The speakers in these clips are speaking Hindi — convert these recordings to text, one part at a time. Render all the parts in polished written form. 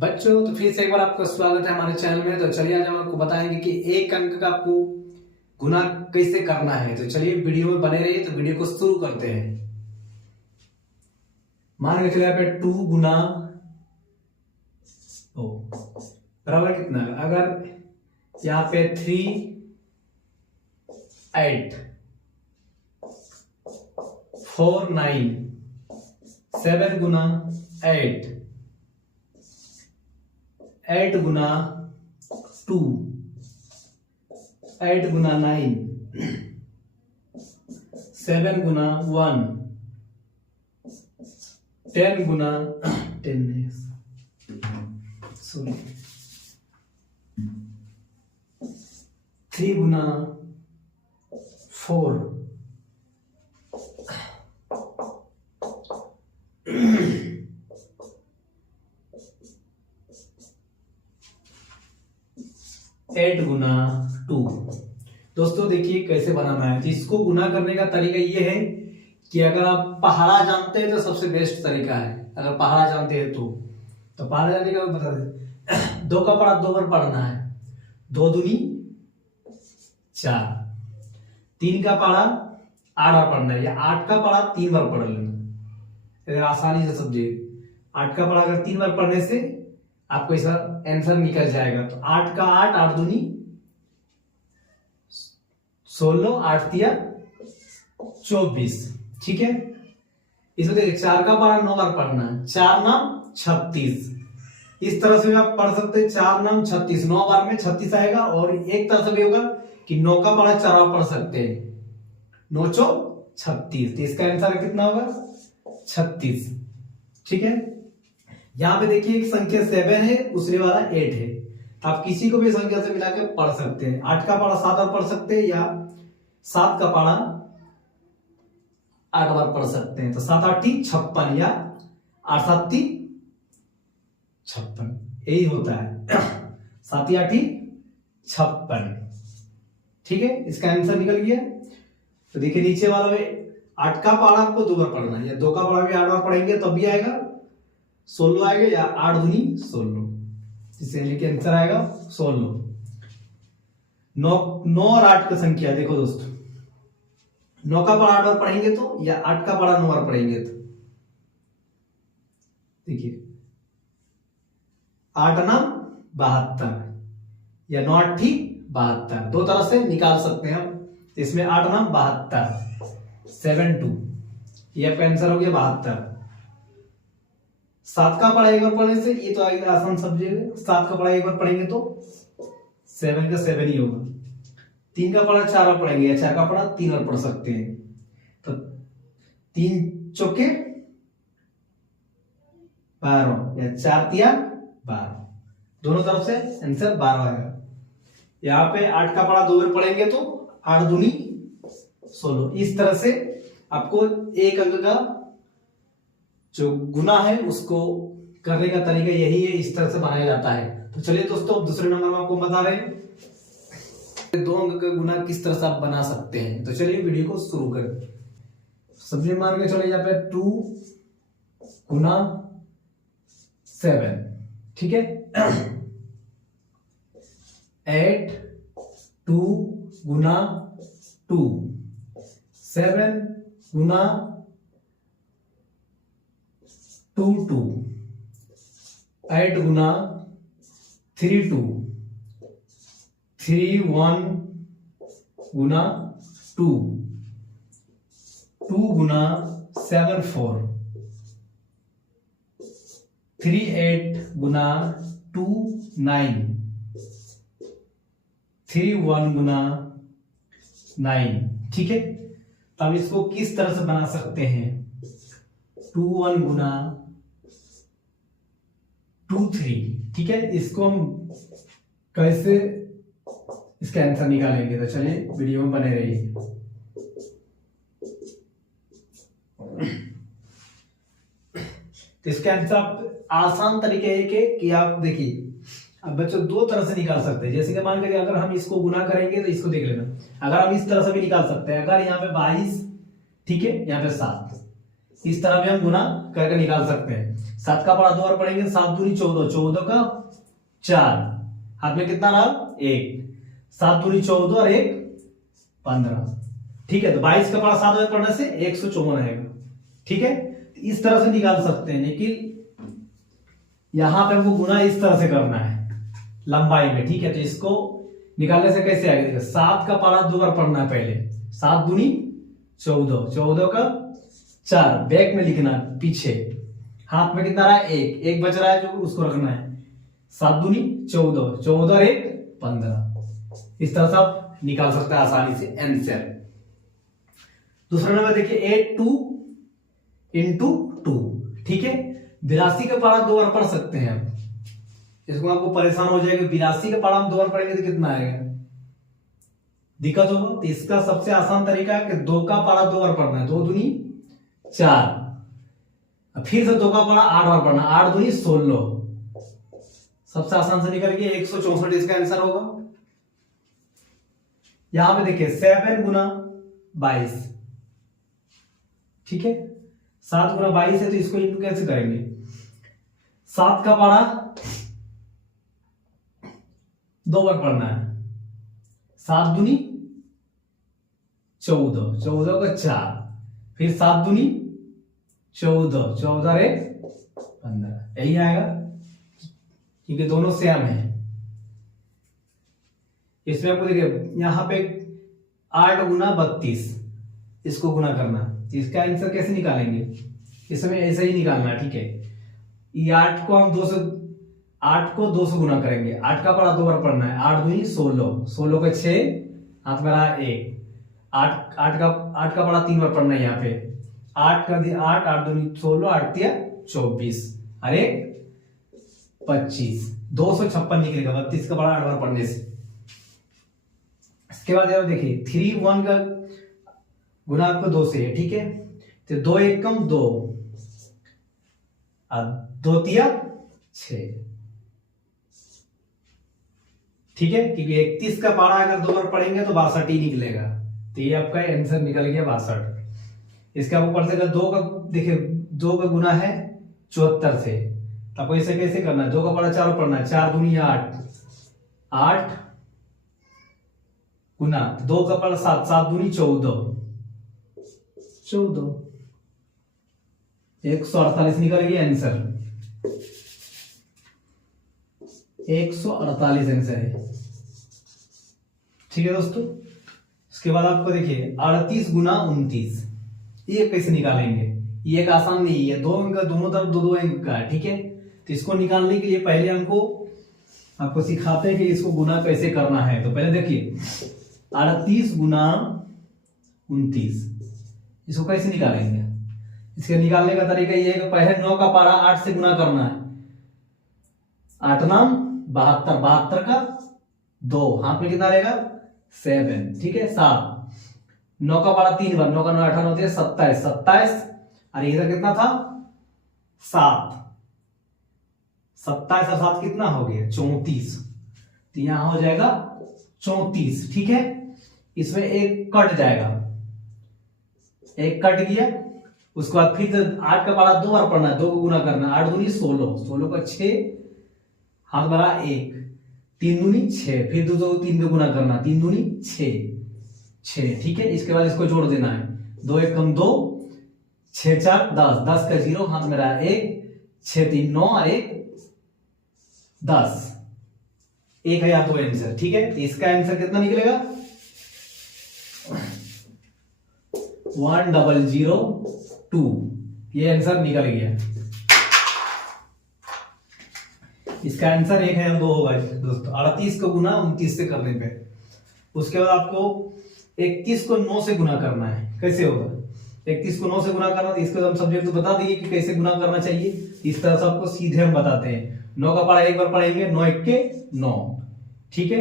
बच्चों तो फिर से एक बार आपका स्वागत है हमारे चैनल में। तो चलिए आज हम आपको बताएंगे कि एक अंक का आपको गुना कैसे करना है। तो चलिए वीडियो में बने रहिए। तो वीडियो को शुरू करते हैं। मान के चलिए यहाँ पे 2 गुना बराबर कितना है। अगर यहाँ पे 3 8 4 9 7 गुना 8 8 गुना 2 8 गुना 9 7 गुना 1 10 गुना 10 सॉरी 3 गुना 4 8 गुना 2। दोस्तों देखिए कैसे बनाना है। तो इसको गुना करने का तरीका ये है कि अगर आप पहाड़ा जानते हैं तो सबसे बेस्ट तरीका है। अगर पहाड़ा जानते हैं तो पहाड़ा जानने का बता दे। 2 का पढ़ा 2 बार पढ़ना है। 2 दूनी 4। 3 का पढ़ा 8 बार पढ़ना है, या 8 का पढ़ा 3 बार पढ़ लेना। अगर आसानी से समझे 8 का पढ़ा अगर 3 बार पढ़ने से आपको ऐसा आंसर निकल जाएगा। तो 8 का 8 8 दूनी 16 8 तिया 24। ठीक है। इसमें देखिए 4 का पढ़ा 9 बार पढ़ना है। 4 नाम 36। इस तरह से भी आप पढ़ सकते हैं। 4 नाम 36 9 बार में 36 आएगा। और एक तरह से भी होगा कि 9 का पढ़ा 4 बार पढ़ सकते हैं। 9 चौक 36। तो इसका आंसर कितना होगा 36। ठीक है। यहां पे देखिए एक संख्या 7 है, दूसरे वाला 8 है। तो आप किसी को भी संख्या से मिलाकर पढ़ सकते हैं। 8 का पढ़ा 7 बार पढ़ सकते हैं, या 7 का पढ़ा 8 बार पढ़ सकते हैं। तो 7 8 56, या 8 7 56, यही होता है। 7 8 56। ठीक है। इसका आंसर निकल गया। तो देखिए नीचे वाला में 8 का पढ़ा आपको 2 बार पढ़ना है, या 2 का पढ़ा भी 8 बार पढ़ेंगे तब भी आएगा 16 आएगा, या 8 दूनी 16। इससे लिखे आंसर आएगा 16। 9 और 8 का संख्या देखो दोस्तों। 9 का पढ़ा 8 बार पढ़ेंगे तो, या 8 का पढ़ा 9 बार पढ़ेंगे तो देखिए 8 नाम 72, या 9 8 72। दो तरह से निकाल सकते हैं हम। इसमें 8 नाम 72 7 2, ये आपका आंसर हो गया 72। 7 का पढ़ा 1 बार पढ़ने से ये तो आएगा आसान सब्जेक्ट। 7 का पढ़ा 1 बार पढ़ेंगे तो 7 का 7 ही होगा। 3 का पढ़ा 4 बार पढ़ेंगे, या 4 का पढ़ा 3 बार पढ़ सकते हैं। तो 3 चौके 12, या 4 तिया 12। दोनों तरफ से आंसर 12 आएगा। यहाँ पे 8 का पढ़ा 2 बार पढ़ेंगे तो 8 दूनी 16। इस तरह से आपको एक अंक का जो गुना है उसको करने का तरीका यही है। इस तरह से बनाया जाता है। तो चलिए दोस्तों दूसरे नंबर में आपको बता रहे हैं 2 अंक का गुना किस तरह से आप बना सकते हैं। तो चलिए वीडियो को शुरू करें। सबसे मान के चले यहाँ पे 2 गुना 7। ठीक है। 8 2 गुना 2 7 गुना 2 2 8 गुना 3 2 3 1 गुना 2 2 गुना 7 4 3 8 गुना 2 9 3 1 गुना 9। ठीक है। तो अब इसको किस तरह से बना सकते हैं। 2 1 गुना 2 3। ठीक है। इसको हम कैसे इसका आंसर निकालेंगे। तो चलिए वीडियो में बने रहिए। तो इसका आंसर आसान तरीके है कि आप देखिए अब बच्चों 2 तरह से निकाल सकते हैं। जैसे कि मान करिए अगर हम इसको गुना करेंगे तो इसको देख लेना। अगर हम इस तरह से भी निकाल सकते हैं। अगर यहाँ पे 22, ठीक है, यहाँ पे 7, इस तरह भी हम गुना करके निकाल सकते हैं। 7 का पारा 2 बार पढ़ेंगे, 7 दूनी 14, 14 का 4, हाथ में कितना रहा 1, 7 दूनी 14 और 1 15। ठीक है, तो 22 का पारा 7 बार पढ़ने से 154 आएगा। ठीक है, इस तरह से निकाल सकते हैं, लेकिन यहां पे हमको गुना इस तरह से करना है लंबाई में। ठीक है, तो इसको निकालने से कैसे आएगा, देखिए 7 का पारा 2 बार पढ़ना है पहले, 7 दूनी 14, 14 का 4, बैक में लिखना पीछे, हाथ में कितना रहा है 1, 1 बच रहा है जो उसको रखना है, 7 दूनी 14, 14 और 1 15। इस तरह से आप निकाल सकते हैं आसानी से आंसर। दूसरा नंबर देखिए 82 इंटू 2। ठीक है, 82 का पारा 2 बार पढ़ सकते हैं। इसको आपको परेशान हो जाएगा, 82 का पारा हम 2 बार पढ़ेंगे तो कितना आएगा, दिक्कत होगा। तो इसका सबसे आसान तरीका है कि 2 का पारा 2 बार पढ़ना है, 2 दूनी 4, फिर से 2 का पारा 8 बार पढ़ना, 8 दूनी 16, सबसे आसान से निकल गया 164 इसका आंसर होगा। यहां पे देखिए 7 गुना 22। ठीक है, 7 गुना 22 है, तो इसको इंटू कैसे करेंगे, 7 का पारा 2 बार पढ़ना है, 7 दूनी 14, 14 का 4, फिर 7 दूनी 14, 14 और 1 15, यही आएगा क्योंकि दोनों सेम है। इसमें आपको देखिए यहां पे 8 गुना 32, इसको गुना करना, इसका आंसर कैसे निकालेंगे, इसमें ऐसा ही निकालना। ठीक है, ये 8 को हम 2 से गुना करेंगे, 8 का पारा 2 बार पढ़ना है, 8 दूनी 16, 16 का 6, हाथ में रहा 1, 8 का पारा 3 बार पढ़ना है यहाँ पे, 8 दूनी 16, 8 तिया 24, अरे 25, 256 निकलेगा 32 का पारा 8 बार पढ़ने से। इसके बाद देखिए 3 1 का गुना आपको 2 से है। ठीक है, तो 2 1 कम 2, 2 तिया 6। ठीक है, क्योंकि 31 का पारा अगर 2 बार पढ़ेंगे तो 62 ही निकलेगा, तो ये आपका आंसर निकल गया 62। इसका आपको पढ़ सकते 2 का, देखिए 2 का गुना है 74 से, तो आपको इसे कैसे करना है, 2 का पारा 4 बार पढ़ना है, 4 दूनी 8, 8 गुना 2 का पारा 7, 7 दूनी 14, 14, 148 निकल गया आंसर, 148 आंसर है। ठीक है दोस्तों, इसके बाद आपको देखिए 38 गुना 29, ये कैसे निकालेंगे, ये एक आसान नहीं है, 2 अंक का दोनों तरफ 2 2 अंक का है। ठीक है, तो इसको निकालने के लिए पहले हमको आपको सिखाते हैं कि इसको गुना कैसे करना है। तो पहले देखिए 38 गुना 29, इसको कैसे निकालेंगे, इसके निकालने का तरीका ये है कि पहले 9 का पारा 8 से गुना करना है, 8 नाम 72, 72 का 2, हाथ में कितना रहेगा 7। ठीक है, 7, 9 का पारा 3 बार, 9 का 9 18 होती है 27, 27, और इधर कितना था 7, 27 और 7 कितना हो गया 34, तो यहां हो जाएगा 34। ठीक है, इसमें एक कट जाएगा, एक कट गया, उसके बाद फिर 8 का पारा 2 बार पढ़ना है, 2 को गुना करना है, 8 दूनी 16, 16 का 6, हाथ भरा 1, 3 दूनी 6, फिर 2 3 को गुना करना, 3 दूनी 6, 6। ठीक है, इसके बाद इसको जोड़ देना है, 2 1 कम 2, 6 4 10, 10 का 0, हाथ में रहा 1, 6 3 9 और 1 10, एक है या 2 आंसर। ठीक है, तो इसका आंसर कितना निकलेगा 1002, ये आंसर निकल गया। इसका आंसर 1 है या 2 होगा दोस्तों, 38 को गुना 29 से करने पे। उसके बाद आपको 31 को 9 से गुना करना है, कैसे होगा 31 को 9 से गुना करना, तो इसको हम सब्जेक्ट तो बता दिए कि कैसे गुना करना चाहिए, इस तरह से आपको सीधे हम बताते हैं। 9 का पारा 1 बार पढ़ेंगे, 9 1 के 9। ठीक है,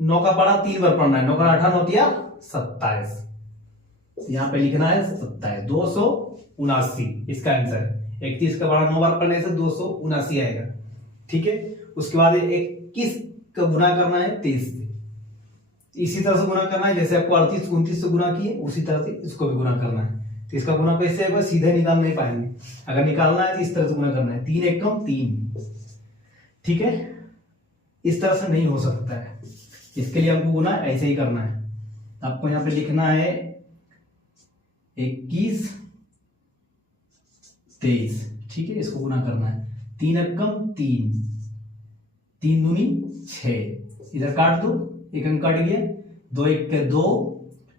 9 का पारा 3 बार पढ़ना है, 9 का 18 होती है 27, यहां पे लिखना है 27, 279 इसका आंसर। 31 का पारा 9 बार पढ़ने से 279 आएगा। ठीक है, उसके बाद 21 का गुना करना है 23 से, इसी तरह से गुना करना है, जैसे आपको 38 29 से गुना किए उसी तरह से इसको भी गुना करना है। तो इसका गुना कैसे होगा, सीधे निकाल नहीं पाएंगे, अगर निकालना है तो इस तरह से गुना करना है, 3 एकम 3, ठीक है, इस तरह से नहीं हो सकता है, इसके लिए हमको गुना ऐसे ही करना है। आपको यहाँ पे लिखना है 21 23, ठीक है, इसको गुना करना है, 3 एकम 3, 3 दूनी 6, इधर काट दो, एक अंक काट गया, 2 एक के 2,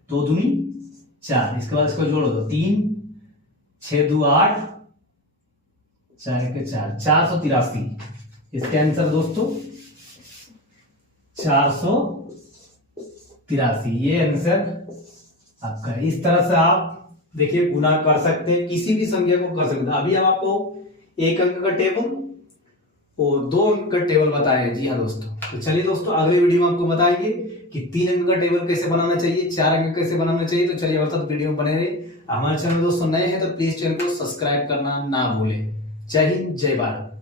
2 दूनी 4, इसके बाद इसको जोड़ दो, 3 6 2 8, 4 एक 4, 483। इसका आंसर दोस्तों 483, ये आंसर आपका है। इस तरह से आप देखिए गुना कर सकते हैं, किसी भी संख्या को कर सकते हैं। अभी हम आपको 1 अंक का टेबल और 2 अंक का टेबल बताए। जी हाँ दोस्तों, तो चलिए दोस्तों अगले वीडियो में आपको बताएंगे कि 3 अंक का टेबल कैसे बनाना चाहिए, 4 अंक कैसे बनाना चाहिए। तो चलिए हमारे साथ वीडियो में बने रहे। हमारे चैनल दोस्तों नए हैं तो प्लीज चैनल को सब्सक्राइब करना ना भूलें। जय हिंद, जय भारत।